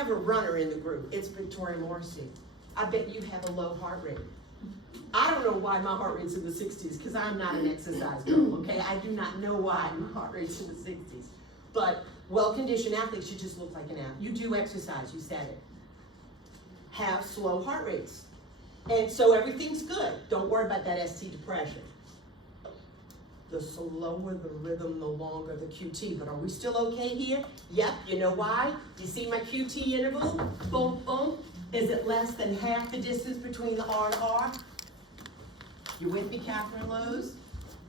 have a runner in the group. It's Victoria Morrissey. I bet you have a low heart rate. I don't know why my heart rate's in the 60s, because I'm not an exercise girl, okay? I do not know why my heart rate's in the 60s. But well-conditioned athletes, you just look like an athlete. You do exercise, you said it. Have slow heart rates. And so everything's good. Don't worry about that ST depression. The slower the rhythm, the longer the QT. But are we still okay here? Yep, you know why? You see my QT interval? Boom, boom. Is it less than half the distance between the R and R? You with me, Catherine Lowe's?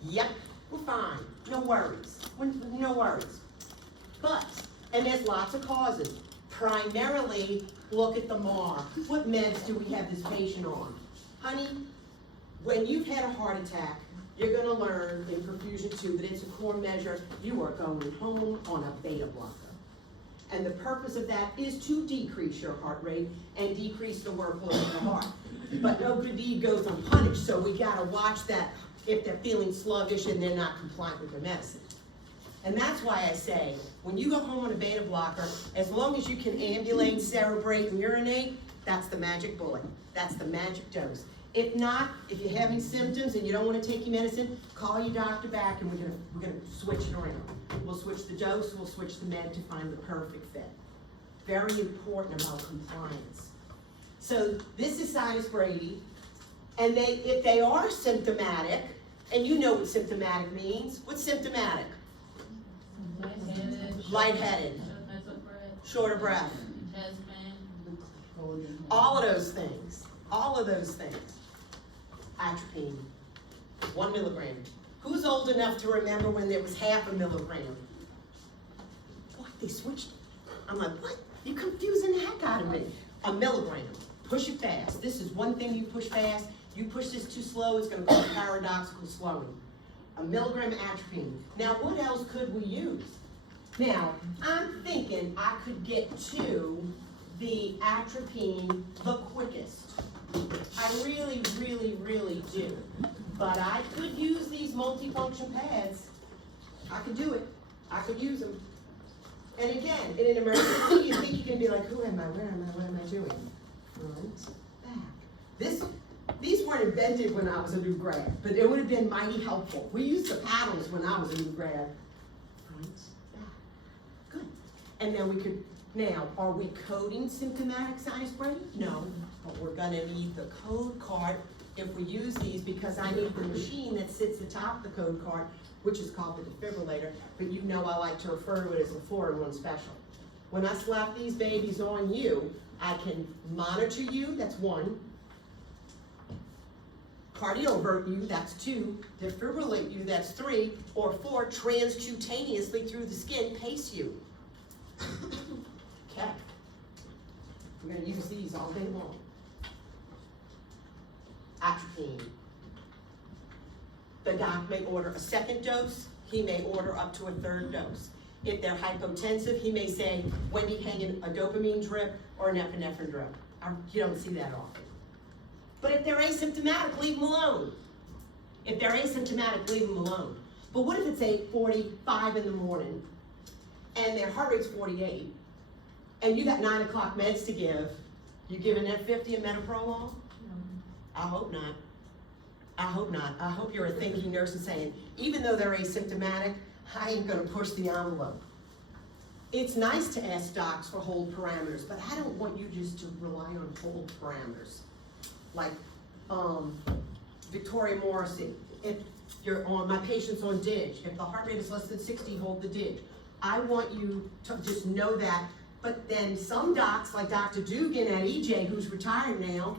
Yep, we're fine. No worries. No worries. But, and there's lots of causes. Primarily, look at the MAR. What meds do we have this patient on? Honey, when you've had a heart attack, you're going to learn in Perfusion 2 that it's a core measure. You are going home on a beta blocker. And the purpose of that is to decrease your heart rate and decrease the workload of the heart. But no good deed goes unpunished, so we gotta watch that if they're feeling sluggish and they're not compliant with their medicine. And that's why I say, when you go home on a beta blocker, as long as you can ambulate, cerebrate, and urinate, that's the magic bullet. That's the magic dose. If not, if you're having symptoms and you don't want to take your medicine, call your doctor back and we're gonna switch it around. We'll switch the dose, we'll switch the med to find the perfect fit. Very important about compliance. So this is sinus Brady, and if they are symptomatic, and you know what symptomatic means. What's symptomatic? Lightheaded. Short of breath. All of those things. All of those things. Atropine. 1 milligram. Who's old enough to remember when there was half a milligram? What? They switched? I'm like, what? You're confusing the heck out of me. A milligram. Push it fast. This is one thing you push fast. You push this too slow, it's going to cause paradoxical slowing. A milligram atropine. Now, what else could we use? Now, I'm thinking I could get to the atropine the quickest. I really, really, really do. But I could use these multifunction pads. I could do it. I could use them. And again, in an emergency, you think you can be like, who am I? Where am I? What am I doing? Front, back. These weren't invented when I was a new grad, but it would have been mighty helpful. We used the paddles when I was a new grad. Front, back. Good. And then we could, now, are we coding symptomatic sinus Brady? No, but we're gonna need the code card if we use these, because I need the machine that sits atop the code card, which is called the defibrillator, but you know I like to refer to it as a 4-in-1 special. When I slap these babies on you, I can monitor you, that's 1. Cardiovert you, that's 2. Defibrillate you, that's 3. Or 4, transcutaneously through the skin, pace you. Okay. We're gonna use these all day long. Atropine. The doc may order a 2nd dose, he may order up to a 3rd dose. If they're hypotensive, he may say, Wendy, hang in a dopamine drip or an epinephrine drip. You don't see that often. But if they're asymptomatic, leave them alone. If they're asymptomatic, leave them alone. But what if it's 8:45 in the morning and their heart rate's 48 and you got 9 o'clock meds to give? You giving that 50 of metoprolol? No. I hope not. I hope not. I hope you're a thinking nurse and saying, even though they're asymptomatic, I ain't gonna push the envelope. It's nice to ask docs for hold parameters, but I don't want you just to rely on hold parameters. Like Victoria Morrissey, if you're on, my patient's on DIG, if the heart rate is less than 60, hold the DIG. I want you to just know that, but then some docs, like Dr. Dugan at EJ, who's retired now,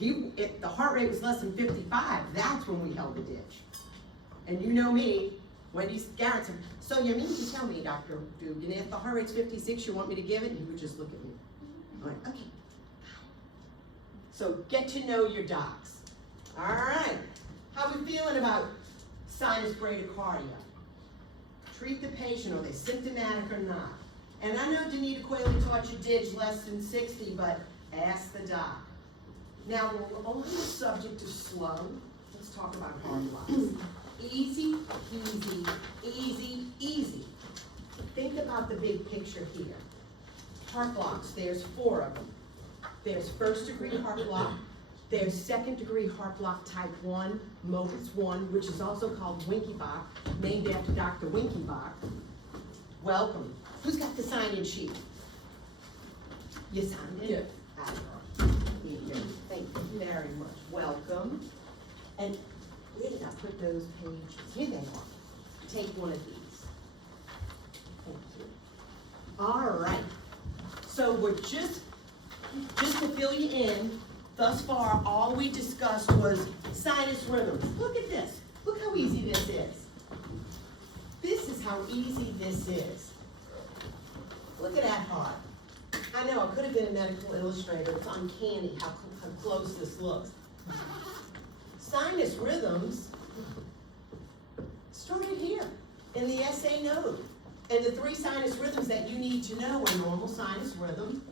if the heart rate was less than 55, that's when we held the DIG. And you know me, Wendy Garrettson. So you mean to tell me, Dr. Dugan, if the heart rate's 56, you want me to give it? And he would just look at me. I'm like, okay. So get to know your docs. All right. How we feeling about sinus bradycardia? Treat the patient. Are they symptomatic or not? And I know Danita Quayle taught you DIG less than 60, but ask the doc. Now, we're on the subject of slow. Let's talk about heart blocks. Easy, easy, easy, easy. Think about the big picture here. heart blocks, there's 4 of them. There's first degree heart block, there's second degree heart block type 1, Mobitz 1, which is also called Winky-Bach, named after Dr. Winky-Bach. Welcome. Who's got the sign-in sheet? You signed in? Yeah. Thank you very much. Welcome. And where did I put those pages? Here they are. Take one of these. Thank you. All right. So we're just to fill you in, thus far, all we discussed was sinus rhythms. Look at this. Look how easy this is. This is how easy this is. Look at that heart. I know, I could have been a medical illustrator. It's uncanny how close this looks. Sinus rhythms started here in the SA node. And the 3 sinus rhythms that you need to know are normal sinus rhythm,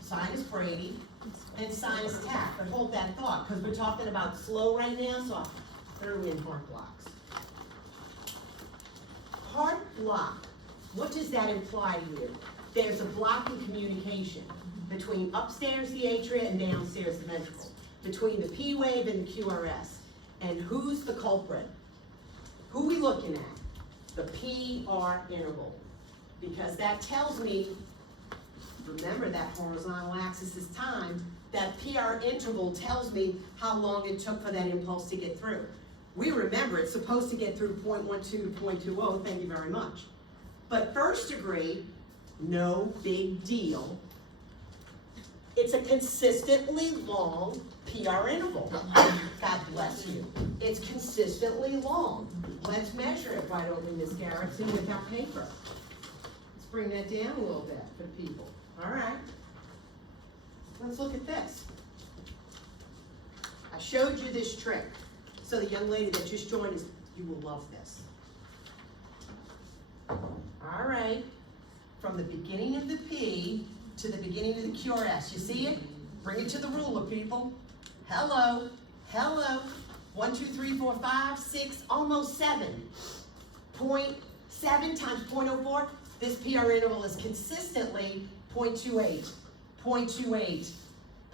sinus brady, and sinus tach. But hold that thought, because we're talking about slow right now, so I threw in heart blocks. Heart block, what does that imply to you? There's a block in communication between upstairs the atria and downstairs the ventricle, between the P wave and the QRS. And who's the culprit? Who are we looking at? The PR interval. Because that tells me, remember that horizontal axis is time, that PR interval tells me how long it took for that impulse to get through. We remember it's supposed to get through 0.12 to 0.20, thank you very much. But first degree, no big deal. It's a consistently long PR interval. God bless you. It's consistently long. Let's measure it. Why don't we, Ms. Garrettson, without paper? Let's bring that down a little bit for people. All right. Let's look at this. I showed you this trick. So the young lady that just joined us, you will love this. All right. From the beginning of the P to the beginning of the QRS. You see it? Bring it to the ruler, people. Hello. Hello. 1, 2, 3, 4, 5, 6, almost 7. 0.7 times 0.04. This PR interval is consistently 0.28, 0.28,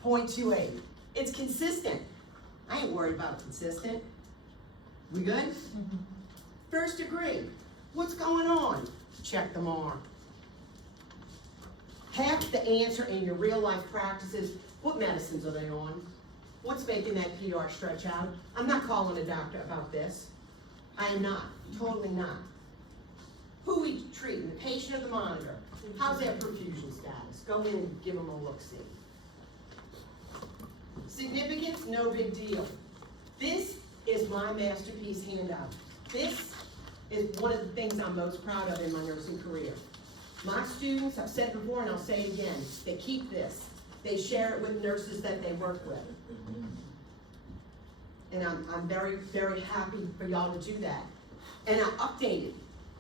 0.28. It's consistent. I ain't worried about consistent. We good? Mm-hmm. First degree. What's going on? Check them arm. Half the answer in your real life practices, what medicines are they on? What's making that PR stretch out? I'm not calling a doctor about this. I am not, totally not. Who we treating, the patient or the monitor? How's their perfusion status? Go in and give them a look-see. Significance, no big deal. This is my masterpiece handout. This is one of the things I'm most proud of in my nursing career. My students, I've said it before and I'll say it again, they keep this. They share it with nurses that they work with. And I'm very, very happy for y'all to do that. And I updated.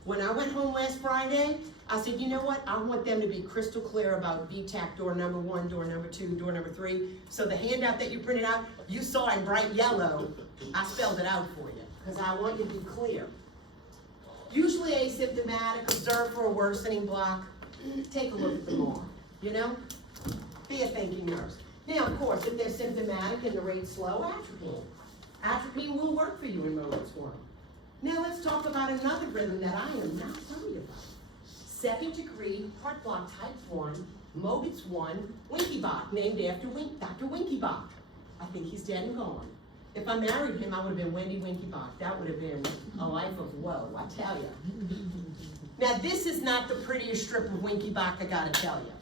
When I went home last Friday, I said, you know what? I want them to be crystal clear about BTAC door number 1, door number 2, door number 3. So the handout that you printed out, you saw in bright yellow, I spelled it out for you, because I want you to be clear. Usually asymptomatic, observe for a worsening block. Take a look at them all, you know? Be a thinking nurse. Now, of course, if they're symptomatic and the rate's slow, atropine. Atropine will work for you in Mobitz 1. Now let's talk about another rhythm that I am not worried about. Second degree heart block type 1, Mobitz 1, Winky-Bach, named after Dr. Winky-Bach. I think he's dead and gone. If I married him, I would have been Wendy Winky-Bach. That would have been a life of woe, I tell you. Now this is not the prettiest strip of Winky-Bach, I gotta tell you.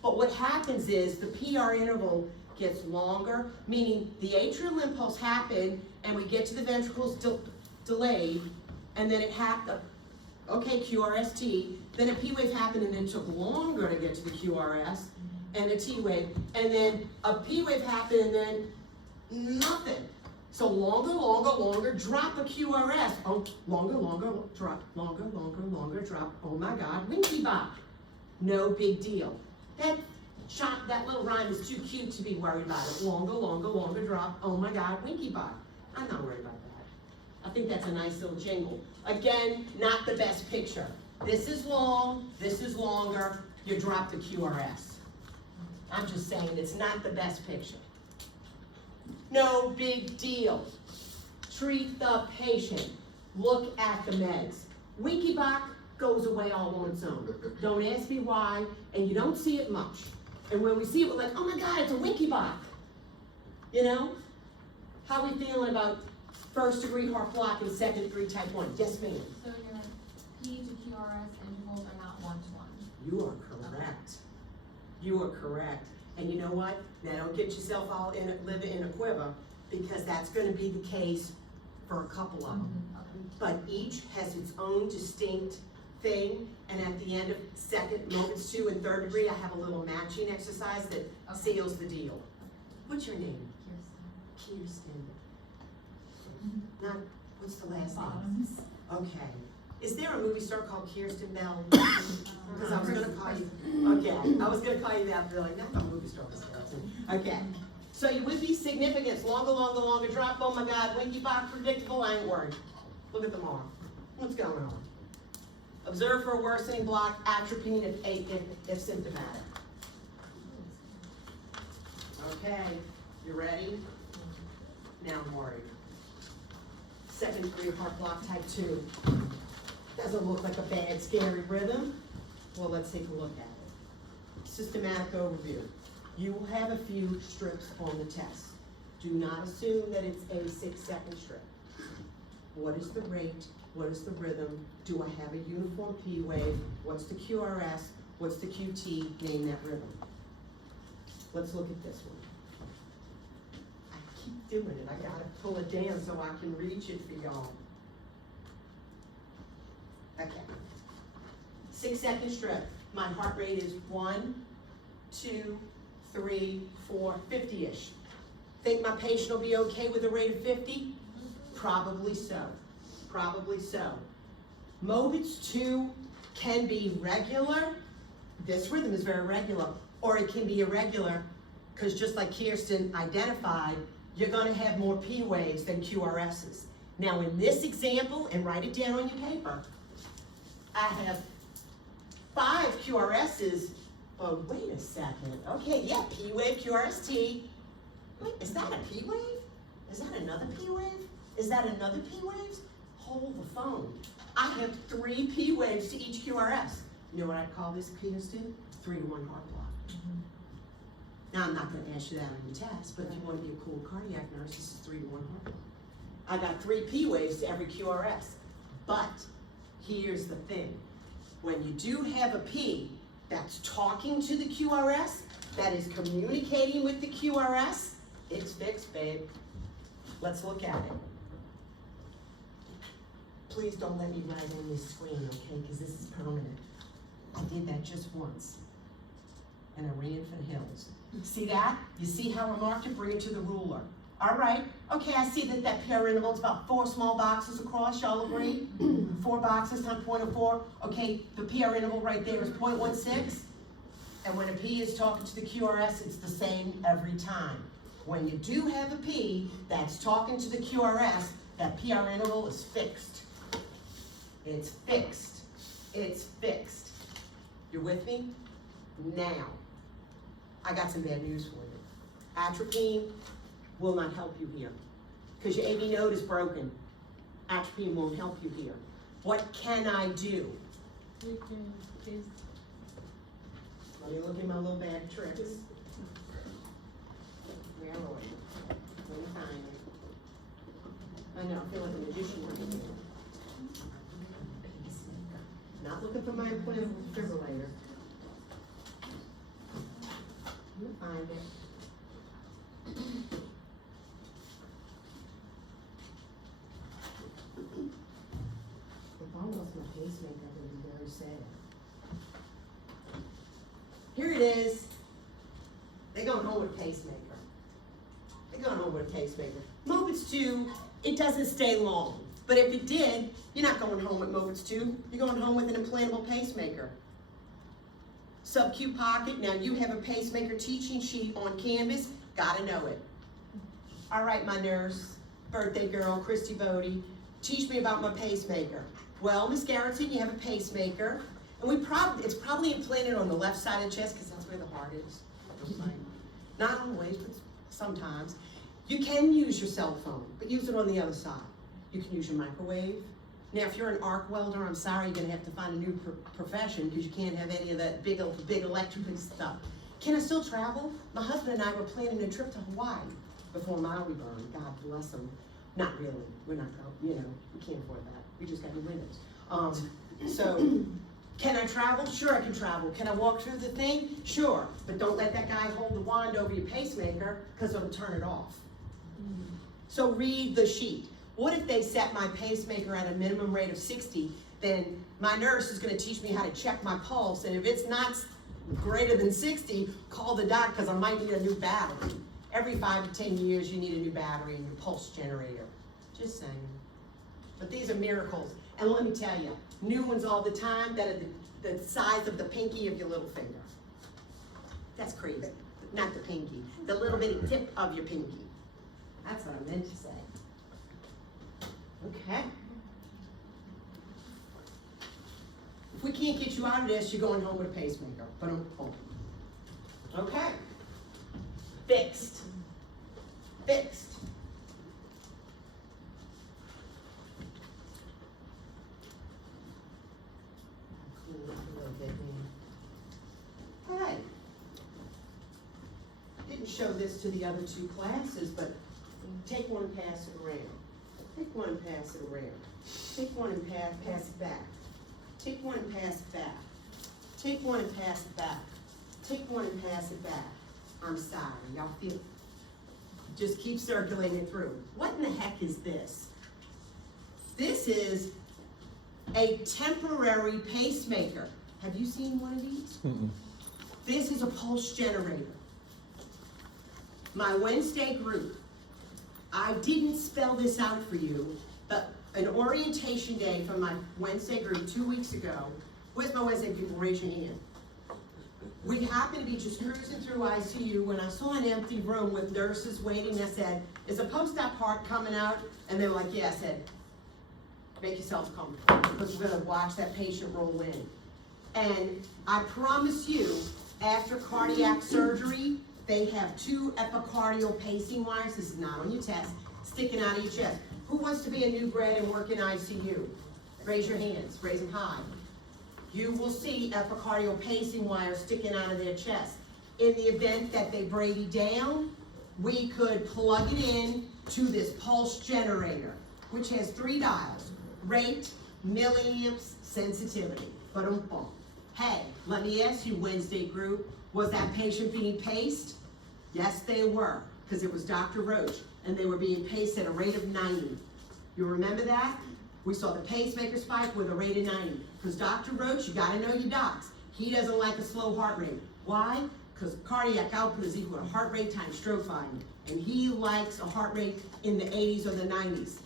But what happens is the PR interval gets longer, meaning the atrial impulse happened and we get to the ventricles delayed, and then it happened, okay, QRST, then a P wave happened and then it took longer to get to the QRS, and a T wave, and then a P wave happened and then nothing. So longer, drop a QRS, oh, longer, drop, longer, drop, oh my God, Winky-Bach. No big deal. That little rhyme is too cute to be worried about it. Longer, drop, oh my God, Winky-Bach. I'm not worried about that. I think that's a nice little jingle. Again, not the best picture. This is long, this is longer. you drop the QRS. I'm just saying, it's not the best picture. No big deal. Treat the patient. Look at the meds. Winky Bach goes away all on its own. Don't ask me why, and you don't see it much. And when we see it, we're like, oh my God, it's a Winky Bach. You know? How are we feeling about first degree heart block and second degree type 1? Yes, ma'am. So your P to QRS intervals are not 1-to-1. You are correct. You are correct. And you know what? Now don't get yourself all in a, live in a quiver, because that's going to be the case for a couple of them. Okay. But each has its own distinct thing, and at the end of second, moments 2 and 3rd degree, I have a little matching exercise that seals the deal. What's your name? Kirsten. Not, what's the last name? Bottoms. Okay. Is there a movie star called Kirsten Bell? Because I was gonna call you, okay, I was gonna call you that, but they're like, not the movie star. Okay. So you would be significance, longer drop, oh my God, Winky Bach, predictable, I ain't worried. Look at them all. What's going on? Observe for a worsening block, atropine if symptomatic. Okay, you ready? Now I'm worried. Second degree heart block type 2. Doesn't look like a bad, scary rhythm. Well, let's take a look at it. Systematic overview. You will have a few strips on the test. Do not assume that it's a 6-second strip. What is the rate? What is the rhythm? Do I have a uniform P wave? What's the QRS? What's the QT? Name that rhythm. Let's look at this one. I keep doing it. I gotta pull it down so I can reach it for y'all. Okay. 6-second strip. My heart rate is 1, 2, 3, 4, 50-ish. Think my patient will be okay with a rate of 50? Probably so. Probably so. Moments 2 can be regular. This rhythm is very regular. Or it can be irregular, because just like Kirsten identified, you're going to have more P waves than QRSs. Now in this example, and write it down on your paper, I have 5 QRSs. Oh, wait a second. Okay, yeah, P wave, QRST. Wait, is that a P wave? Is that another P wave? Is that another P wave? Hold the phone. I have 3 P waves to each QRS. You know what I call this, Kirsten? 3-to-1 heart block. Now, I'm not going to ask you that on your test, but if you want to be a cool cardiac nurse, this is 3-to-1 heart block. I got 3 P waves to every QRS. But here's the thing. When you do have a P that's talking to the QRS, that is communicating with the QRS, it's fixed, babe. Let's look at it. Please don't let me write on this screen, okay? Because this is permanent. I did that just once. And I ran for the hills. See that? You see how I marked it? Bring it to the ruler. All right. Okay, I see that PR interval is about 4 small boxes across. Y'all agree? 4 boxes times 0.04. Okay, the PR interval right there is 0.16. And when a P is talking to the QRS, it's the same every time. When you do have a P that's talking to the QRS, that PR interval is fixed. It's fixed. It's fixed. You're with me? Now, I got some bad news for you. Atropine will not help you here, because your AV node is broken. Atropine won't help you here. What can I do? Let me look at my little bag of tricks. Where are you? Let me find it. I know, I feel like a magician right here. Not looking for my implantable defibrillator. I'm gonna find it. If I lost my pacemaker, I would be very sad. Here it is. They're going home with a pacemaker. They're going home with a pacemaker. Moments 2, it doesn't stay long. But if it did, you're not going home with Moments 2. You're going home with an implantable pacemaker. Sub-Q pocket. Now you have a pacemaker teaching sheet on Canvas. Gotta know it. All right, my nurse, birthday girl, Christy Bodie, teach me about my pacemaker. Well, Miss Garrettson, you have a pacemaker. And it's probably implanted on the left side of the chest, because that's where the heart is. Not always, but sometimes. You can use your cell phone, but use it on the other side. You can use your microwave. Now, if you're an arc welder, I'm sorry, you're gonna have to find a new profession, because you can't have any of that big electrical stuff. Can I still travel? My husband and I were planning a trip to Hawaii before Maui burned. God bless them. Not really. We're not going, we can't afford that. We just got new windows. So, can I travel? Sure, I can travel. Can I walk through the thing? Sure. But don't let that guy hold the wand over your pacemaker, because it'll turn it off. So read the sheet. What if they set my pacemaker at a minimum rate of 60, then my nurse is gonna teach me how to check my pulse, and if it's not greater than 60, call the doc, because I might need a new battery. Every 5 to 10 years, you need a new battery in your pulse generator. Just saying. But these are miracles. And let me tell you, new ones all the time that are the size of the pinky of your little finger. That's crazy. Not the pinky, the little bitty tip of your pinky. That's what I meant to say. Okay. If we can't get you out of this, you're going home with a pacemaker. But I'm home. Okay. Fixed. Fixed. Hey. Didn't show this to the other 2 classes, but take one, pass it around. Take one and pass it around. Take one and pass it back. Take one and pass it back. Take one and pass it back. Take one and pass it back. I'm sorry, y'all feel it? Just keep circulating it through. What in the heck is this? This is a temporary pacemaker. Have you seen one of these? Mm-mm. This is a pulse generator. My Wednesday group, I didn't spell this out for you, but an orientation day from my Wednesday group 2 weeks ago. Where's my Wednesday people? Raise your hand. We happened to be just cruising through ICU when I saw an empty room with nurses waiting. I said, is a post-op heart coming out? And they were like, yeah. I said, make yourselves comfortable, because we're gonna watch that patient roll in. And I promise you, after cardiac surgery, they have 2 epicardial pacing wires, this is not on your test, sticking out of your chest. Who wants to be a new grad and work in ICU? Raise your hands, raise them high. You will see epicardial pacing wires sticking out of their chest. In the event that they Brady down, we could plug it in to this pulse generator, which has 3 dials: rate, milliamps, sensitivity. Ba-dum-bum. Hey, let me ask you, Wednesday group, was that patient being paced? Yes, they were, because it was Dr. Roach, and they were being paced at a rate of 90. You remember that? We saw the pacemaker spike with a rate of 90. Because Dr. Roach, you gotta know your docs. He doesn't like a slow heart rate. Why? Because cardiac output is equal to heart rate times stroke volume. And he likes a heart rate in the 80s or the 90s.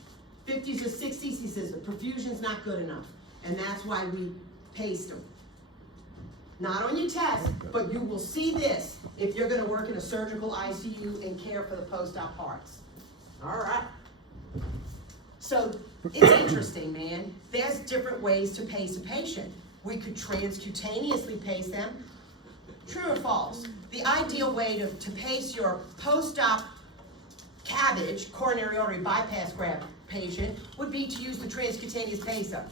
50s or 60s, he says the perfusion's not good enough. And that's why we paced him. Not on your test, but you will see this if you're gonna work in a surgical ICU and care for the post-op hearts. All right. So it's interesting, man. There's different ways to pace a patient. We could transcutaneously pace them. True or false? The ideal way to pace your post-op CABG, coronary artery bypass graft patient, would be to use the transcutaneous pacer.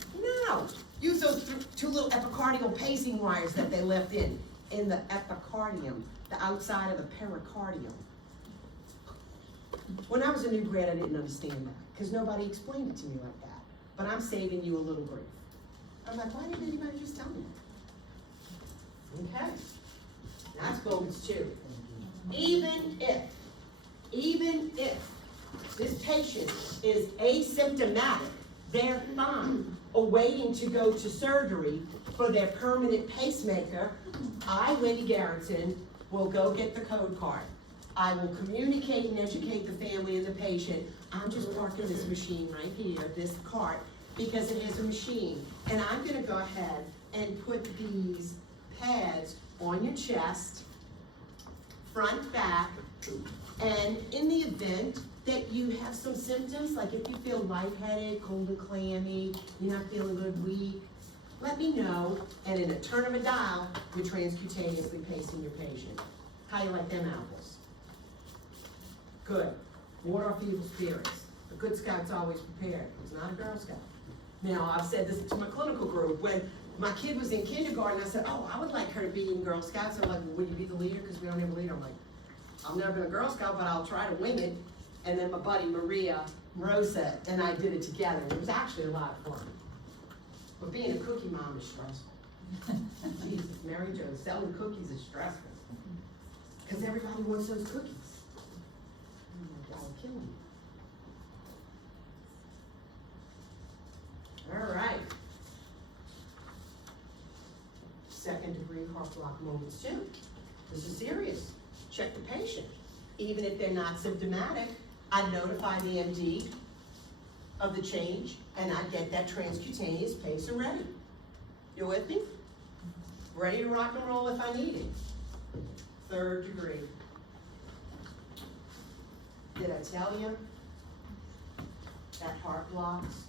No, use those 2 little epicardial pacing wires that they left in the epicardium, the outside of the pericardium. When I was a new grad, I didn't understand that, because nobody explained it to me like that. But I'm saving you a little grief. I'm like, why didn't anybody just tell me that? Okay, that's bogus too. Even if this patient is asymptomatic, they're fine, awaiting to go to surgery for their permanent pacemaker, I, Wendy Garrettson, will go get the code card. I will communicate and educate the family and the patient. I'm just parking this machine right here, this cart, because it is a machine. And I'm gonna go ahead and put these pads on your chest, front, back, and in the event that you have some symptoms, like if you feel lightheaded, cold and clammy, you're not feeling good, weak, let me know, and in a turn of a dial, you're transcutaneously pacing your patient. How you like them apples? Good. Ward off evil spirits. A good Scout's always prepared. He's not a Girl Scout. Now, I've said this to my clinical group. When my kid was in kindergarten, I said, oh, I would like her to be in Girl Scouts. They're like, well, would you be the leader? Because we don't have a leader. I'm like, I've never been a Girl Scout, but I'll try to wing it. And then my buddy Rosa, and I did it together. It was actually a lot of fun. But being a cookie mom is stressful. Jesus, Mary Jo, selling cookies is stressful. Because everybody wants those cookies. Oh my God, it'll kill me. All right. Second degree heart block moments too. This is serious. Check the patient. Even if they're not symptomatic, I notify the MD of the change and I get that transcutaneous pacer ready. You with me? Ready to rock and roll if I need it. Third degree. Did I tell you that heart blocks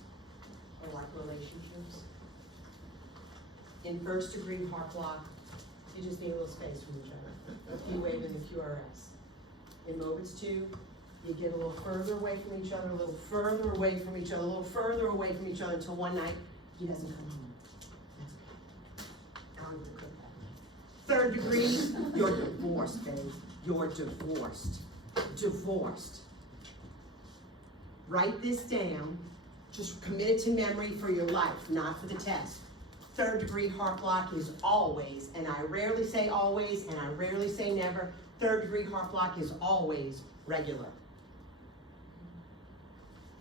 are like relationships? In first degree heart block, you just need a little space from each other. That's P wave and the QRS. In moments two, you get a little further away from each other, a little further away from each other, a little further away from each other until one night, he doesn't come home. That's okay. I don't even cook that night. Third degree, you're divorced, babe. You're divorced. Divorced. Write this down. Just commit it to memory for your life, not for the test. Third degree heart block is always, and I rarely say always, and I rarely say never, third degree heart block is always regular.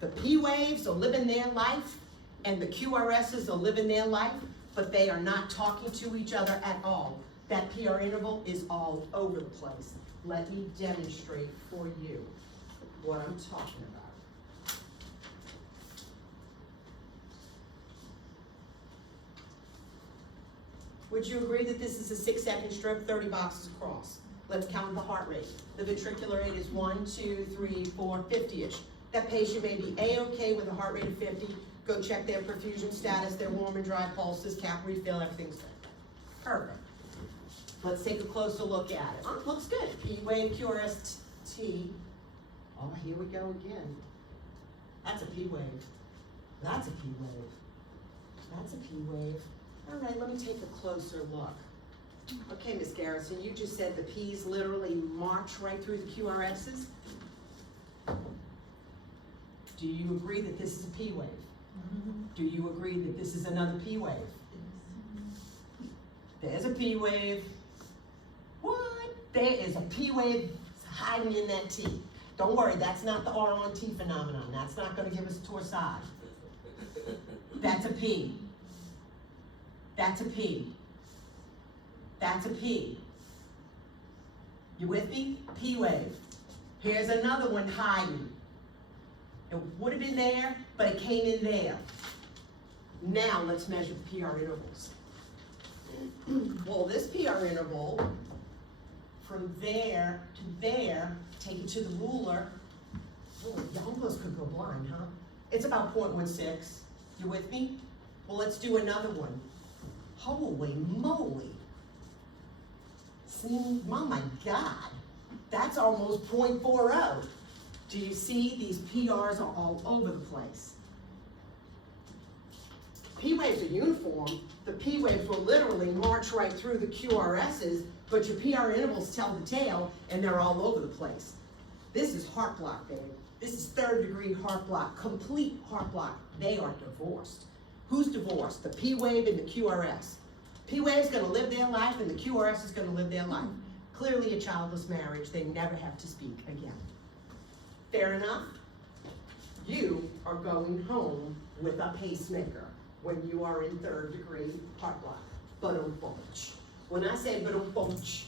The P waves are living their life, and the QRSs are living their life, but they are not talking to each other at all. That PR interval is all over the place. Let me demonstrate for you what I'm talking about. Would you agree that this is a 6-second strip, 30 boxes across? Let's count the heart rate. The ventricular rate is 1, 2, 3, 4, 50-ish. That patient may be A-OK with a heart rate of 50. Go check their perfusion status, their warm and dry pulses, cap refill, everything's good. Perfect. Let's take a closer look at it. Oh, looks good. P wave, QRS, T. Oh, here we go again. That's a P wave. That's a P wave. That's a P wave. All right, let me take a closer look. Okay, Ms. Garrison, you just said the P's literally march right through the QRSs. Do you agree that this is a P wave? Do you agree that this is another P wave? There's a P wave. What? There is a P wave hiding in that T. Don't worry, that's not the R on T phenomenon. That's not going to give us torsade. That's a P. That's a P. That's a P. You with me? P wave. Here's another one hiding. It would have been there, but it came in there. Now let's measure the PR intervals. Well, this PR interval, from there to there, take it to the ruler. Oh, you almost could go blind, huh? It's about 0.16. You with me? Well, let's do another one. Holy moly. See, oh my God, that's almost 0.40. Do you see these PRs are all over the place? P waves are uniform. The P waves will literally march right through the QRSs, but your PR intervals tell the tale and they're all over the place. This is heart block, babe. This is third degree heart block, complete heart block. They are divorced. Who's divorced? The P wave and the QRS. P wave is gonna live their life and the QRS is gonna live their life. Clearly a childless marriage, they never have to speak again. Fair enough? You are going home with a pacemaker when you are in third degree heart block. Ba-dum-bunch. When I say ba-dum-bunch,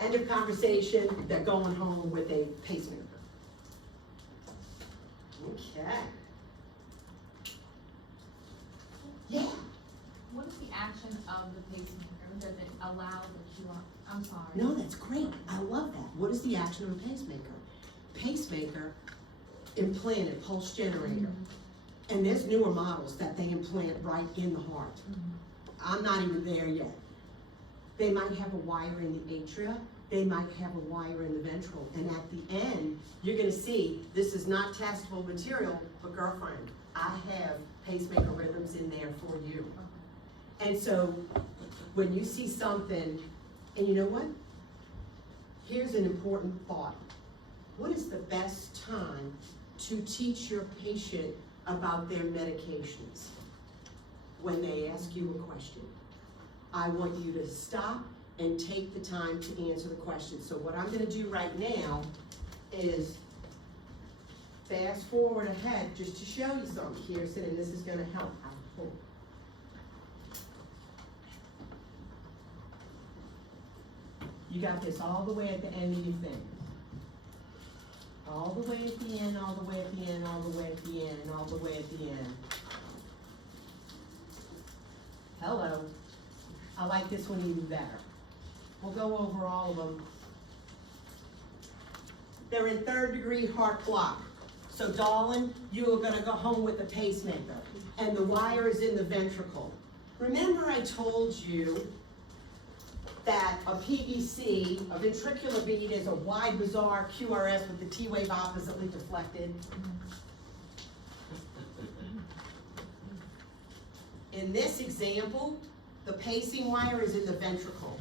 end of conversation, they're going home with a pacemaker. Okay. Yeah. What is the action of the pacemaker? Does it allow the QR? I'm sorry. No, that's great. I love that. What is the action of a pacemaker? Pacemaker, implanted pulse generator. And there's newer models that they implant right in the heart. I'm not even there yet. They might have a wire in the atria, they might have a wire in the ventral, and at the end, you're gonna see, this is not testable material, but girlfriend, I have pacemaker rhythms in there for you. And so, when you see something, and you know what? Here's an important thought. What is the best time to teach your patient about their medications? When they ask you a question. I want you to stop and take the time to answer the question. So what I'm gonna do right now is fast forward ahead just to show you something here, and this is gonna help. You got this all the way at the end of your thing. All the way at the end, all the way at the end, all the way at the end, all the way at the end. Hello. I like this one even better. We'll go over all of them. They're in 3rd degree heart block. So darling, you are gonna go home with a pacemaker. And the wire is in the ventricle. Remember I told you that a PVC, a ventricular bead, is a wide bizarre QRS with the T wave oppositely deflected. In this example, the pacing wire is in the ventricle.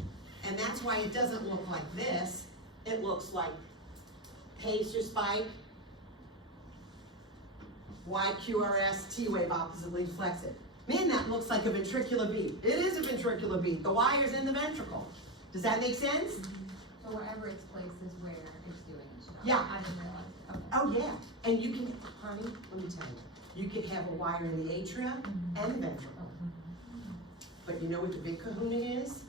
And that's why it doesn't look like this. It looks like pacer spike, wide QRS, T wave oppositely deflected. Man, that looks like a ventricular bead. It is a ventricular bead. The wire's in the ventricle. Does that make sense? So wherever it's placed is where it's doing its job? Yeah. I didn't realize, okay. Oh, yeah. And you can, honey, let me tell you, you could have a wire in the atria and the ventricle. But you know what the big kahuna is?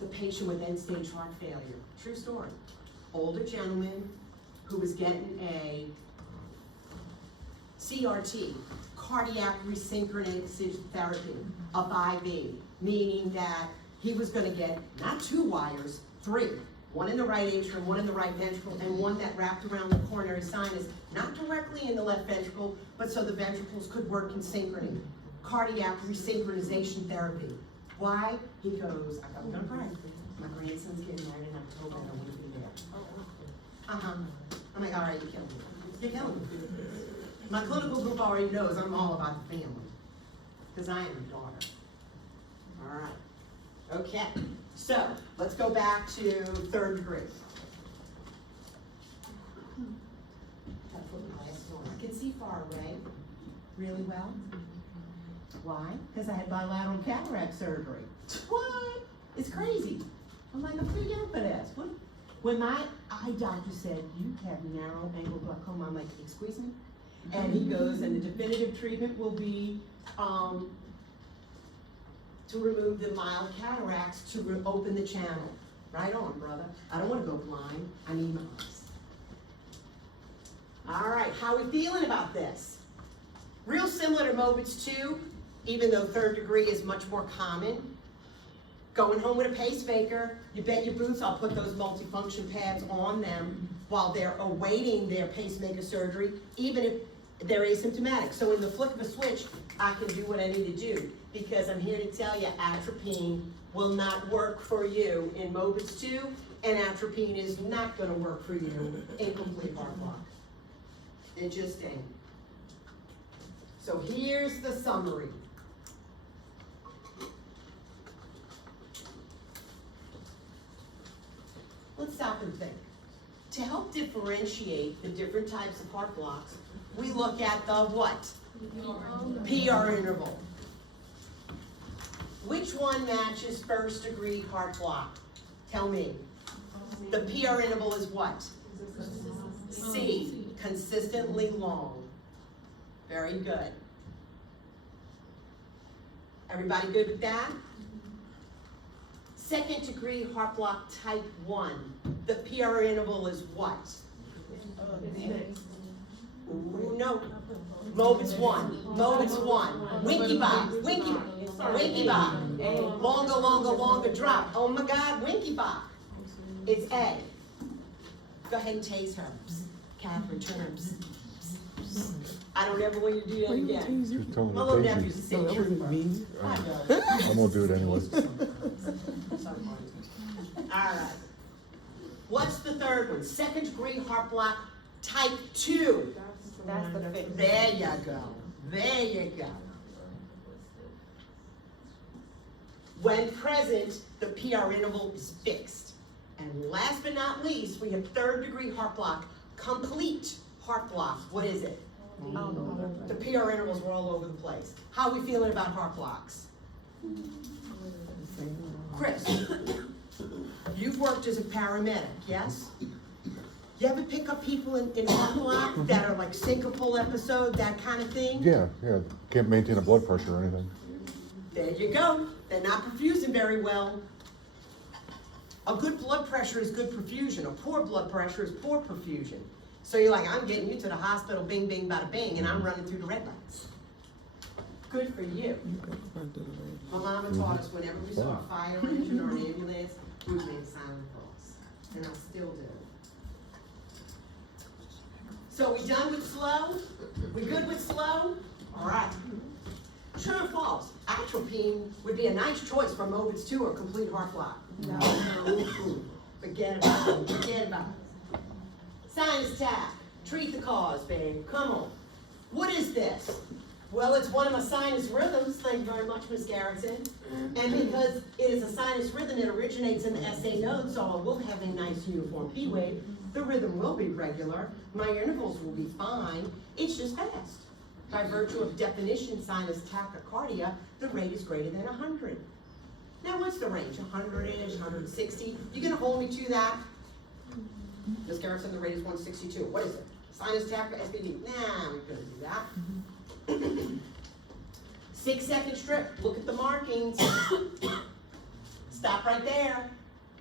The patient with end-stage heart failure. True story. Older gentleman who was getting a CRT, cardiac resynchronization therapy, of IV, meaning that he was gonna get not 2 wires, 3. One in the right atrium, one in the right ventricle, and one that wrapped around the coronary sinus, not directly in the left ventricle, but so the ventricles could work in synchrony. Cardiac resynchronization therapy. Why? He goes, I'm gonna cry. My grandson's getting married in October and I want to be there. I'm like, all right, you're killing me. You're killing me. My clinical group already knows I'm all about the family. Because I am a daughter. All right. Okay. So, let's go back to 3rd degree. Gotta put my glasses on. I can see far away really well. Why? Because I had bilateral cataract surgery. What? It's crazy. I'm like, I'm too young for this. What? When my eye doctor said, you have narrow angle glaucoma, I'm like, excuse me? And he goes, and the definitive treatment will be to remove the mild cataracts to open the channel. Right on, brother. I don't want to go blind. I need my eyes. All right, how are we feeling about this? Real similar to Mobitz 2, even though 3rd degree is much more common. Going home with a pacemaker, you bet your boots I'll put those multifunction pads on them while they're awaiting their pacemaker surgery, even if they're asymptomatic. So in the flick of a switch, I can do what I need to do, because I'm here to tell you atropine will not work for you in Mobitz 2, and atropine is not gonna work for you in complete heart block. It just ain't. So here's the summary. Let's stop and think. To help differentiate the different types of heart blocks, we look at the what? PR interval. Which one matches 1st degree heart block? Tell me. The PR interval is what? C, consistently long. Very good. Everybody good with that? 2nd degree heart block type 1. The PR interval is what? No. Mobitz 1. Mobitz 1. Winky bob. Winky bob. Longer drop. Oh my God, winky bob. It's A. Go ahead and tase her. Psst. Catherine, turn her. Psst. Psst. I don't ever want you to do that again. Just tell My them little to page nephew's a state trooper. I know. you. I'm gonna do it anyway. So funny. All right. What's the third one? Second degree heart block type 2. That's the fifth. There you go. There you go. When present, the PR interval is fixed. And last but not least, we have third degree heart block, complete heart block. What is it? The PR intervals were all over the place. How are we feeling about heart blocks? Chris, you've worked as a paramedic, yes? You ever pick up people in heart block that are like syncopal episode, that kind of thing? Yeah, can't maintain a blood pressure or anything. There you go. They're not perfusing very well. A good blood pressure is good perfusion. A poor blood pressure is poor perfusion. So you're like, I'm getting you to the hospital, bing, bing, bada, bing, and I'm running through the red lights. Good for you. My mama taught us whenever we saw a fire engine or an ambulance, we would make silent calls. And I still do. So we done with slow? We good with slow? All right. True or false? Atropine would be a nice choice for Mobitz 2 or complete heart block. No. Forget about it. Forget about it. Sinus tach. Treat the cause, babe. Come on. What is this? Well, it's one of my sinus rhythms. Thank you very much, Ms. Garrison. And because it is a sinus rhythm, it originates in the SA node, so I will have a nice uniform P wave. The rhythm will be regular. My intervals will be fine. It's just fast. By virtue of definition, sinus tachycardia, the rate is greater than 100. Now, what's the range? 100-ish, 160? You gonna hold me to that? Ms. Garrison, the rate is 162. What is it? Sinus tach or SPD? Nah, we couldn't do that. 6-second strip. Look at the markings. Stop right there.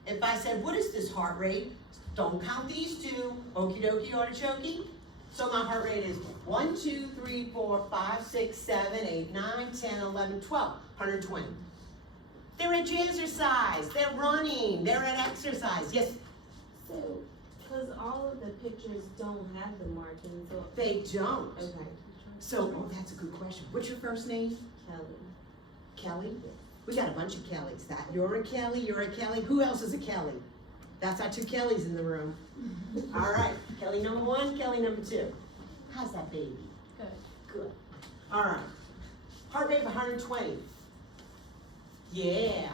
If I said, what is this heart rate? Don't count these two. Okie dokie artichoke. So my heart rate is 1, 2, 3, 4, 5, 6, 7, 8, 9, 10, 11, 12, 120. They're at jazzercise. They're running. They're at exercise. Yes? So, because all of the pictures don't have the markings, so. They don't. Okay. So, oh, that's a good question. What's your first name? Kelly. Kelly? We got a bunch of Kellys. That you're a Kelly, you're a Kelly. Who else is a Kelly? That's our 2 Kellys in the room. All right, Kelly number 1, Kelly number 2. How's that baby? Good. Good. All right. Heart rate of 120. Yeah.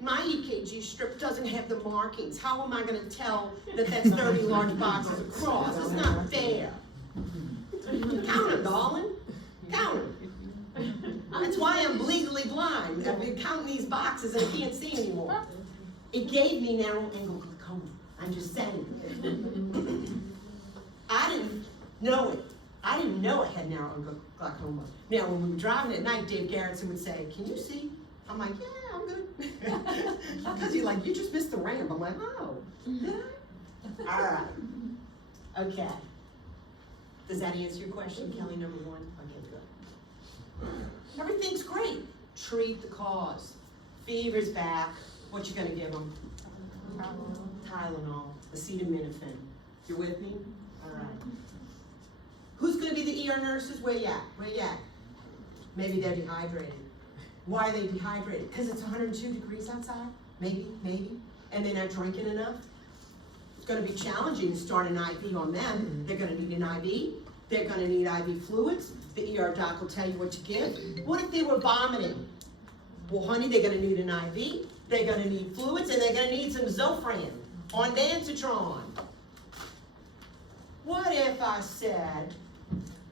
My EKG strip doesn't have the markings. How am I going to tell that that's 30 large boxes across? It's not fair. Count them, darling. Count them. That's why I'm legally blind. I've been counting these boxes and I can't see anymore. It gave me narrow angle glaucoma. I'm just saying. I didn't know it. I didn't know I had narrow angle glaucoma. Now, when we were driving at night, Dave Garrison would say, can you see? I'm like, yeah, I'm good. Because he's like, you just missed the ramp. I'm like, oh, did I? All right. Okay. Does that answer your question, Kelly number 1? Okay, good. Everything's great. Treat the cause. Fever's back. What you gonna give them? Tylenol, acetaminophen. You're with me? All right. Who's gonna be the ER nurses? Where you at? Where you at? Maybe they're dehydrated. Why are they dehydrated? Because it's 102 degrees outside? Maybe. And they're not drinking enough? It's gonna be challenging to start an IV on them. They're gonna need an IV. They're gonna need IV fluids. The ER doc will tell you what to give. What if they were vomiting? Well, honey, they're gonna need an IV. They're gonna need fluids, and they're gonna need some Zofran on Dancitron. What if I said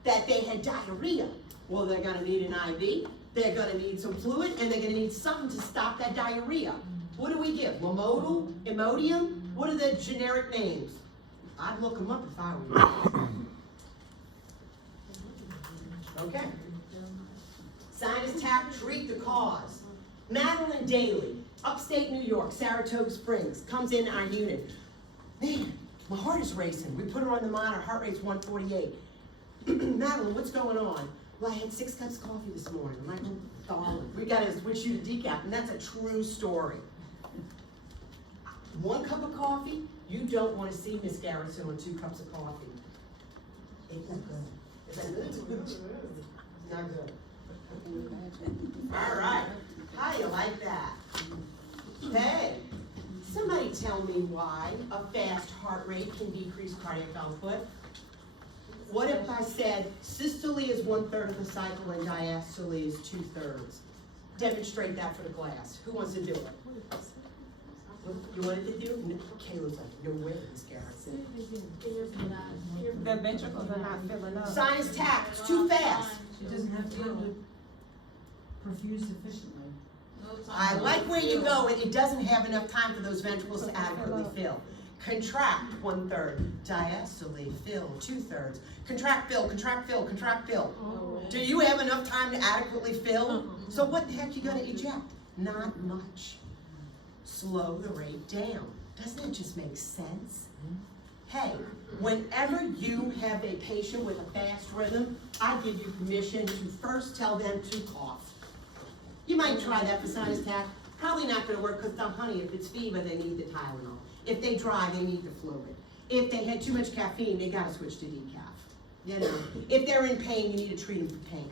that they had diarrhea? Well, they're gonna need an IV, they're gonna need some fluid, and they're gonna need something to stop that diarrhea. What do we give? Lamodal? Imodium? What are the generic names? I'd look them up if I were you. Okay. Sinus tach, treat the cause. Madeline Daly, upstate New York, Saratoga Springs, comes in our unit. Man, my heart is racing. We put her on the monitor, heart rate's 148. Madeline, what's going on? Well, I had 6 cups of coffee this morning. I'm like, oh, darling, we gotta switch you to decaf, and that's a true story. 1 cup of coffee, you don't wanna see Miss Garrison on 2 cups of coffee. It's not good. It's like, not good. All right, how you like that? Hey, somebody tell me why a fast heart rate can decrease cardiac output? What if I said systole is 1/3 of the cycle and diastole is 2/3? Demonstrate that for the class. Who wants to do it? You wanted to do? No, Kayla's like, no way, Miss Garrison. The ventricles are not filling up. Sinus tach, it's too fast. She doesn't have time to perfuse sufficiently. I like where you go, and it doesn't have enough time for those ventricles to adequately fill. Contract 1/3, diastole, fill 2/3. Contract, fill, contract, fill, contract, fill. Do you have enough time to adequately fill? So what the heck you gonna eject? Not much. Slow the rate down. Doesn't it just make sense? Hey, whenever you have a patient with a fast rhythm, I give you permission to first tell them to cough. You might try that for sinus tach. Probably not gonna work because, honey, if it's fever, they need the Tylenol. If they dry, they need the fluid. If they had too much caffeine, they gotta switch to decaf. You know, if they're in pain, you need to treat them for pain.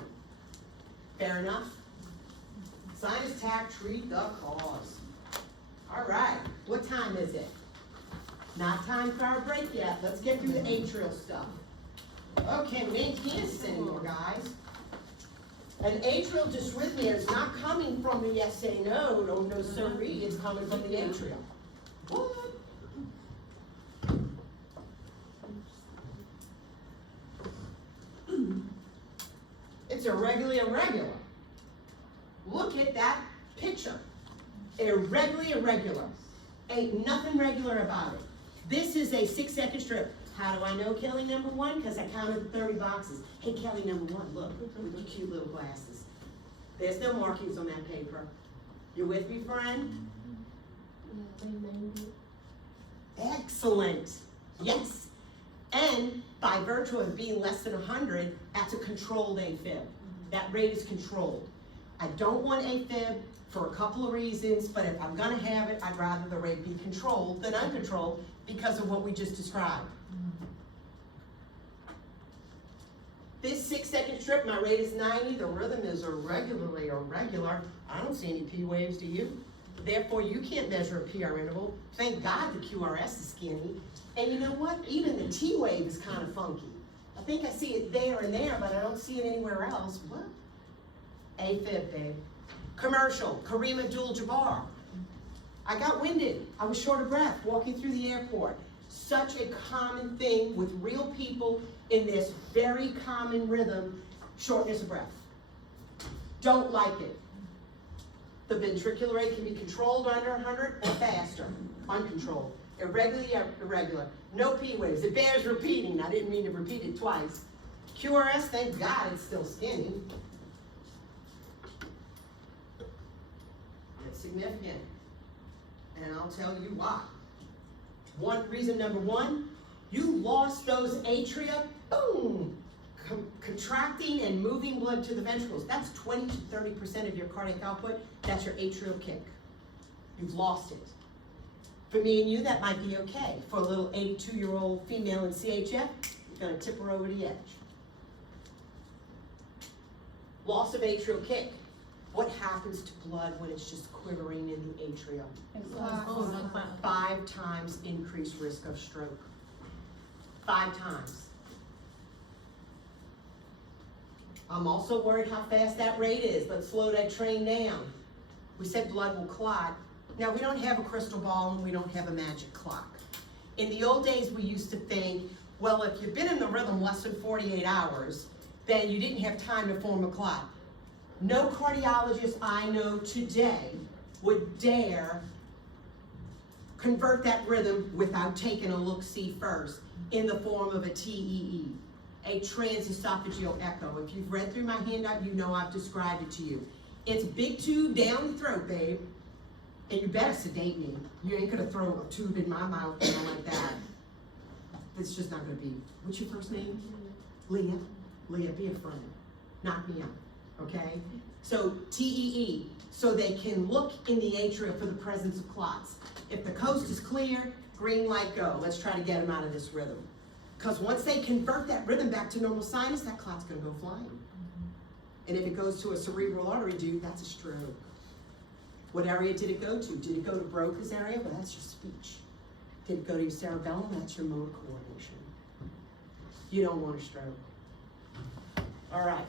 Fair enough? Sinus tach, treat the cause. All right, what time is it? Not time for our break yet. Let's get through the atrial stuff. Okay, we ain't this anymore, guys. An atrial dysrhythmia is not coming from the yes, say, no, sirree, it's coming from the atrial. What? It's irregular. Look at that picture. Irregular. Ain't nothing regular about it. This is a 6-second strip. How do I know Kelly number 1? Because I counted the 30 boxes. Hey, Kelly number 1, look, with your cute little glasses. There's no markings on that paper. You with me, friend? Excellent. Yes. And by virtue of being less than 100, that's a controlled AFib. That rate is controlled. I don't want AFib for a couple of reasons, but if I'm gonna have it, I'd rather the rate be controlled than uncontrolled because of what we just described. This 6-second strip, my rate is 90, the rhythm is irregularly irregular. I don't see any P waves, do you? Therefore, you can't measure a PR interval. Thank God the QRS is skinny. And you know what? Even the T wave is kind of funky. I think I see it there and there, but I don't see it anywhere else. What? AFib, babe. Commercial, Kareem Abdul-Jabbar. I got winded. I was short of breath walking through the airport. Such a common thing with real people in this very common rhythm, shortness of breath. Don't like it. The ventricular rate can be controlled under 100 or faster, uncontrolled. Irregular. No P waves. It bears repeating. I didn't mean to repeat it twice. QRS, thank God it's still skinny. It's significant. And I'll tell you why. Reason number 1, you lost those atria, boom, contracting and moving blood to the ventricles. That's 20 to 30% of your cardiac output. That's your atrial kick. You've lost it. For me and you, that might be okay. For a little 82-year-old female in CHF, you're gonna tip her over the edge. Loss of atrial kick. What happens to blood when it's just quivering in the atrium? 5 times increased risk of stroke. 5 times. I'm also worried how fast that rate is. Let's slow that train down. We said blood will clot. Now, we don't have a crystal ball and we don't have a magic clock. In the old days, we used to think, well, if you've been in the rhythm less than 48 hours, then you didn't have time to form a clot. No cardiologist I know today would dare convert that rhythm without taking a look-see first in the form of a TEE, a transesophageal echo. If you've read through my handout, you know I've described it to you. It's big tube down the throat, babe, and you better sedate me. You ain't gonna throw a tube in my mouth like that. It's just not gonna be. What's your first name? Leah. Leah, be a friend. Knock me out. Okay? So TEE, so they can look in the atria for the presence of clots. If the coast is clear, green light go. Let's try to get them out of this rhythm. Because once they convert that rhythm back to normal sinus, that clot's gonna go flying. And if it goes to a cerebral artery, dude, that's a stroke. What area did it go to? Did it go to Broca's area? Well, that's your speech. Did it go to your cerebellum? That's your motor coordination. You don't want a stroke. All right.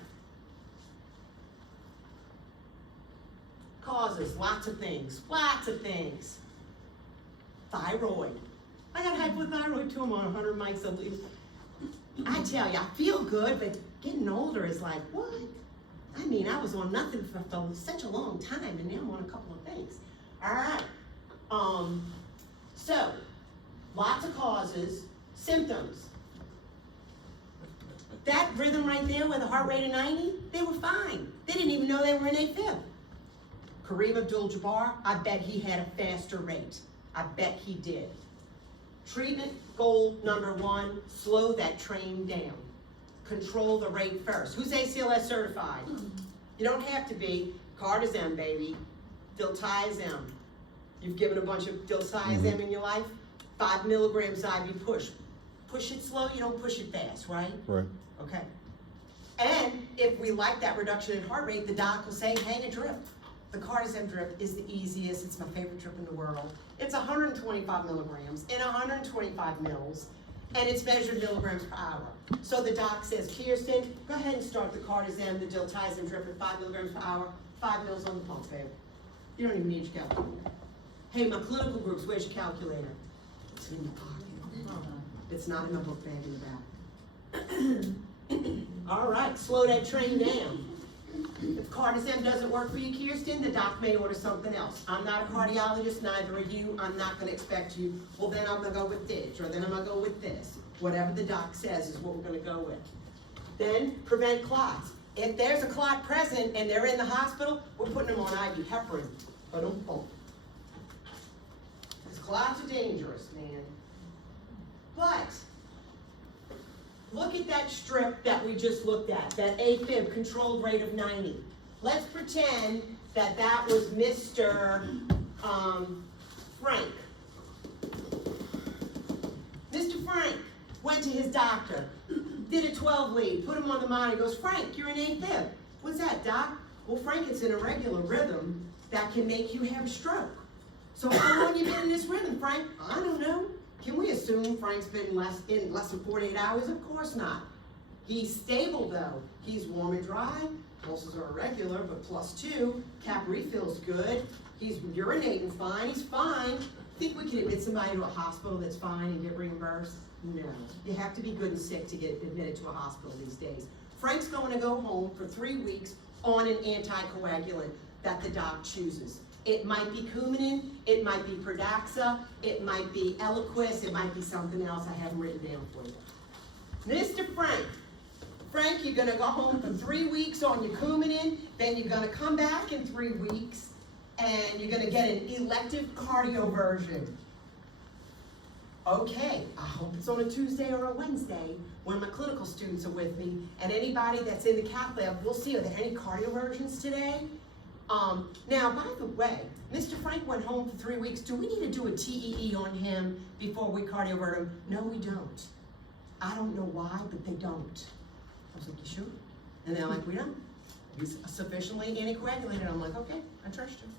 Causes, lots of things, lots of things. Thyroid. I got hypothyroid too. I'm on 100 mics a week. I tell you, I feel good, but getting older is like, what? I mean, I was on nothing for such a long time, and now I'm on a couple of things. All right. So, lots of causes, symptoms. That rhythm right there with a heart rate of 90, they were fine. They didn't even know they were in AFib. Kareem Abdul-Jabbar, I bet he had a faster rate. I bet he did. Treatment goal number 1, slow that train down. Control the rate first. Who's ACLS certified? You don't have to be. Cardizem, baby. Diltiazem. You've given a bunch of diltiazem in your life? 5 milligrams IV push. Push it slow, you don't push it fast, right? Right. Okay. And if we like that reduction in heart rate, the doc will say, hang a drip. The Cardizem drip is the easiest. It's my favorite drip in the world. It's 125 milligrams in 125 mils, and it's measured milligrams per hour. So the doc says, Kirsten, go ahead and start the Cardizem, the Diltiazem drip at 5 milligrams per hour, 5 mils on the pump, babe. You don't even need your calculator. Hey, my clinical groups, where's your calculator? It's in your pocket. It's not in the book bag in the back. All right, slow that train down. If Cardizem doesn't work for you, Kirsten, the doc may order something else. I'm not a cardiologist, neither are you. I'm not gonna expect you, well then I'm gonna go with this, or then I'm gonna go with this. Whatever the doc says is what we're gonna go with. Then, prevent clots. If there's a clot present and they're in the hospital, we're putting them on IV heparin. But don't pump. Because clots are dangerous, man. But, look at that strip that we just looked at, that AFib controlled rate of 90. Let's pretend that that was Mr. Frank. Mr. Frank went to his doctor, did a 12 lead, put him on the monitor, goes, Frank, you're in AFib. What's that, doc? Well, Frank, it's an irregular rhythm that can make you have a stroke. So how long you been in this rhythm, Frank? I don't know. Can we assume Frank's been in less than 48 hours? Of course not. He's stable though. He's warm and dry. Pulses are irregular, but +2. Cap refill's good. He's urinating fine. He's fine. Think we can admit somebody to a hospital that's fine and get reimbursed? No. You have to be good and sick to get admitted to a hospital these days. Frank's going to go home for 3 weeks on an anticoagulant that the doc chooses. It might be Coumadin, it might be Pradaxa, it might be Eliquis, it might be something else I haven't written down for you. Mr. Frank, you're gonna go home for 3 weeks on your Coumadin, then you're gonna come back in 3 weeks, and you're gonna get an elective cardioversion. Okay, I hope it's on a Tuesday or a Wednesday when my clinical students are with me, and anybody that's in the cath lab, we'll see, are there any cardioversions today? Now, by the way, Mr. Frank went home for 3 weeks. Do we need to do a TEE on him before we cardiovert him? No, we don't. I don't know why, but they don't. I was like, you sure? And they're like, we don't. He's sufficiently anticoagulated. I'm like, okay, I trust you.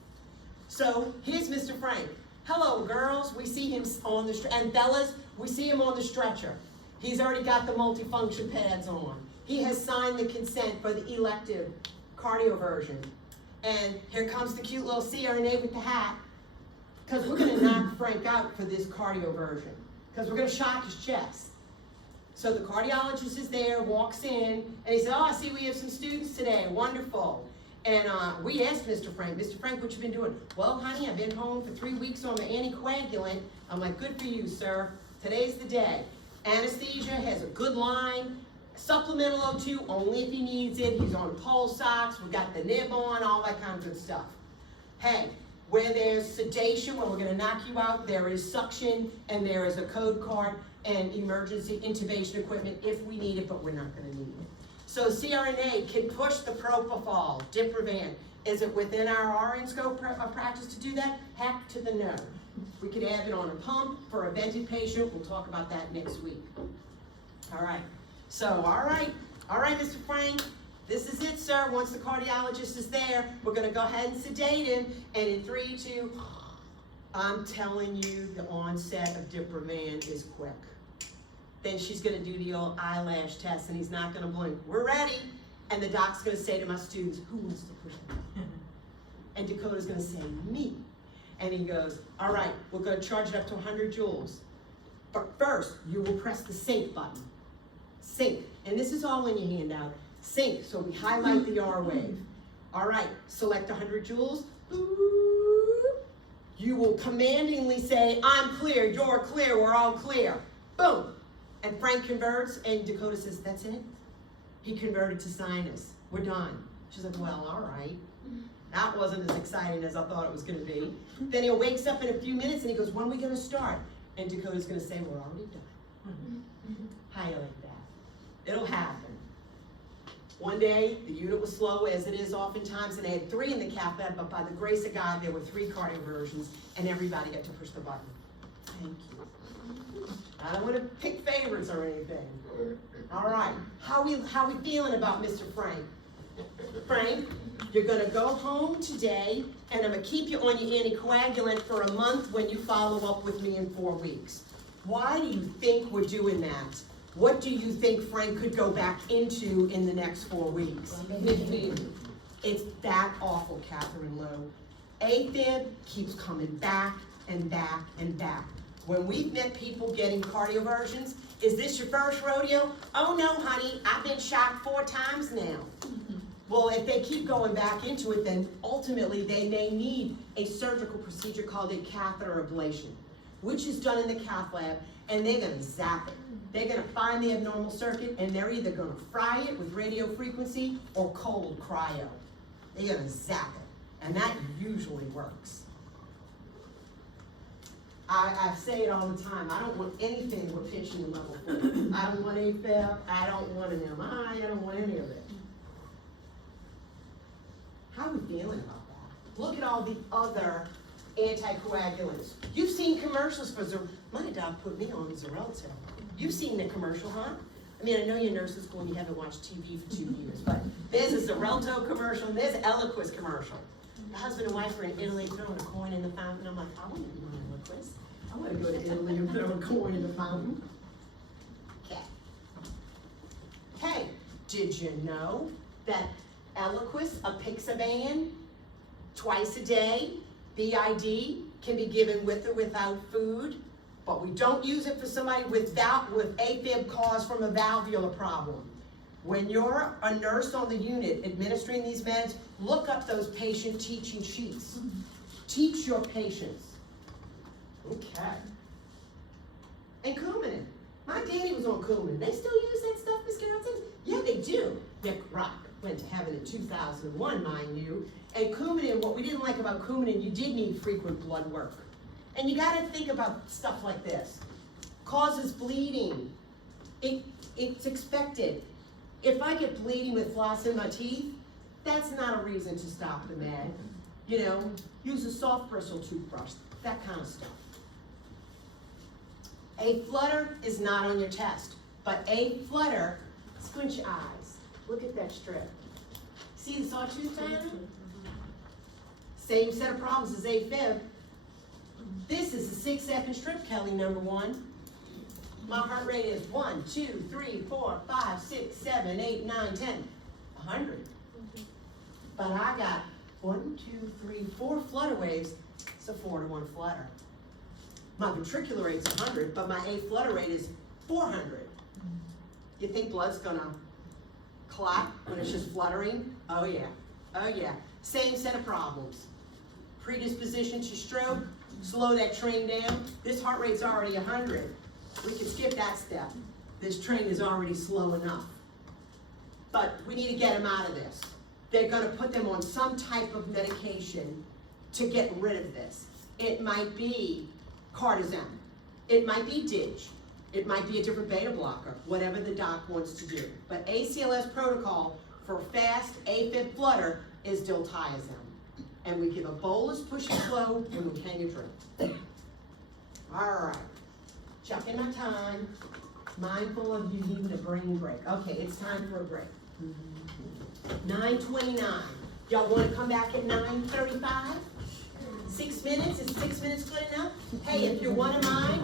So here's Mr. Frank. Hello, girls. We see him on the and fellas, we see him on the stretcher. He's already got the multifunction pads on. He has signed the consent for the elective cardioversion. And here comes the cute little CRNA with the hat, because we're gonna knock Frank out for this cardioversion, because we're gonna shock his chest. So the cardiologist is there, walks in, and he said, oh, I see we have some students today, wonderful. And we asked Mr. Frank, what you been doing? Well, honey, I've been home for 3 weeks on the anticoagulant. I'm like, good for you, sir. Today's the day. Anesthesia has a good line. Supplemental O2 only if he needs it. He's on pulse ox. We've got the nib on, all that kind of good stuff. Hey, where there's sedation, where we're going to knock you out, there is suction, and there is a code card and emergency intubation equipment if we need it, but we're not going to need it. So CRNA can push the propofol, Diprivan. Is it within our RN scope of practice to do that? Heck to the no. We could add it on a pump for a vented patient. We'll talk about that next week. All right, so, all right, Mr. Frank, this is it, sir. Once the cardiologist is there, we're gonna go ahead and sedate him, and in 3, 2, I'm telling you, the onset of Diprovan is quick. Then she's gonna do the old eyelash test, and he's not gonna blink. We're ready, and the doc's gonna say to my students, who wants to push the button? And Dakota's gonna say, me. And he goes, all right, we're gonna charge it up to 100 joules. But first, you will press the sync button. Sync, and this is all in your handout. Sync, so we highlight the R wave. All right, select 100 joules. You will commandingly say, I'm clear, you're clear, we're all clear. Boom. And Frank converts, and Dakota says, that's it? He converted to sinus. We're done. She's like, well, all right. That wasn't as exciting as I thought it was gonna be. Then he wakes up in a few minutes and he goes, when are we gonna start? And Dakota's gonna say, we're already done. How you like that? It'll happen. One day, the unit was slow, as it is oftentimes, and they had 3 in the cath lab, but by the grace of God, there were 3 cardioversions, and everybody got to push the button. Thank you. I don't want to pick favorites or anything. All right, how we feeling about Mr. Frank? Frank, you're gonna go home today, and I'm gonna keep you on your anticoagulant for a month when you follow up with me in 4 weeks. Why do you think we're doing that? What do you think Frank could go back into in the next 4 weeks? It's that awful, Catherine Lowe. AFib keeps coming back and back and back. When we've met people getting cardioversions, is this your first rodeo? Oh no, honey, I've been shot 4 times now. Well, if they keep going back into it, then ultimately they may need a surgical procedure called a catheter ablation, which is done in the cath lab, and they're gonna zap it. They're gonna find the abnormal circuit, and they're either gonna fry it with radio frequency or cold cryo. They're gonna zap it, and that usually works. I say it all the time, I don't want anything we're pitching in level 4. I don't want AFib, I don't want an MI, I don't want any of it. How are we feeling about that? Look at all the other anticoagulants. You've seen commercials for my dog put me on Xarelto. You've seen the commercial, huh? I mean, I know you're nursing school and you haven't watched TV for 2 years, but there's a Xarelto commercial and there's an Eliquis commercial. The husband and wife are in Italy throwing a coin in the fountain. I'm like, I want to be on Eliquis. I want to go to Italy and throw a coin in the fountain. Okay. Hey, did you know that Eliquis, apixaban, twice a day, BID, can be given with or without food, but we don't use it for somebody with AFib caused from a valvular problem. When you're a nurse on the unit administering these meds, look up those patient teaching sheets. Teach your patients. Okay. And Coumadin. My daddy was on Coumadin. They still use that stuff, Miss Carrollton? Yeah, they do. Nick Rock went to heaven in 2001, mind you. And Coumadin, what we didn't like about Coumadin, you did need frequent blood work. And you gotta think about stuff like this. Causes bleeding. It's expected. If I get bleeding with floss in my teeth, that's not a reason to stop the med. You know, use a soft bristle toothbrush, that kind of stuff. A flutter is not on your test, but a flutter, squint your eyes. Look at that strip. See the sawtooth pattern? Same set of problems as AFib. This is a 6-second strip, Kelly, number 1. My heart rate is 1, 2, 3, 4, 5, 6, 7, 8, 9, 10, 100. But I got 1, 2, 3, 4 flutter waves. It's a 4-to-1 flutter. My ventricular rate's 100, but my A flutter rate is 400. You think blood's gonna clot when it's just fluttering? Oh yeah, oh yeah. Same set of problems. Predisposition to stroke, slow that train down. This heart rate's already 100. We can skip that step. This train is already slow enough. But we need to get them out of this. They're gonna put them on some type of medication to get rid of this. It might be cortisone. It might be DIG. It might be a different beta blocker, whatever the doc wants to do. But ACLS protocol for fast AFib flutter is diltiazem. And we give a bolus, push and slow, and we can you drink. All right, checking my time. Mindful of you needing a brain break. Okay, it's time for a break. 9:29. Y'all wanna come back at 9:35? 6 minutes? Is 6 minutes good enough? Hey, if you're one of mine,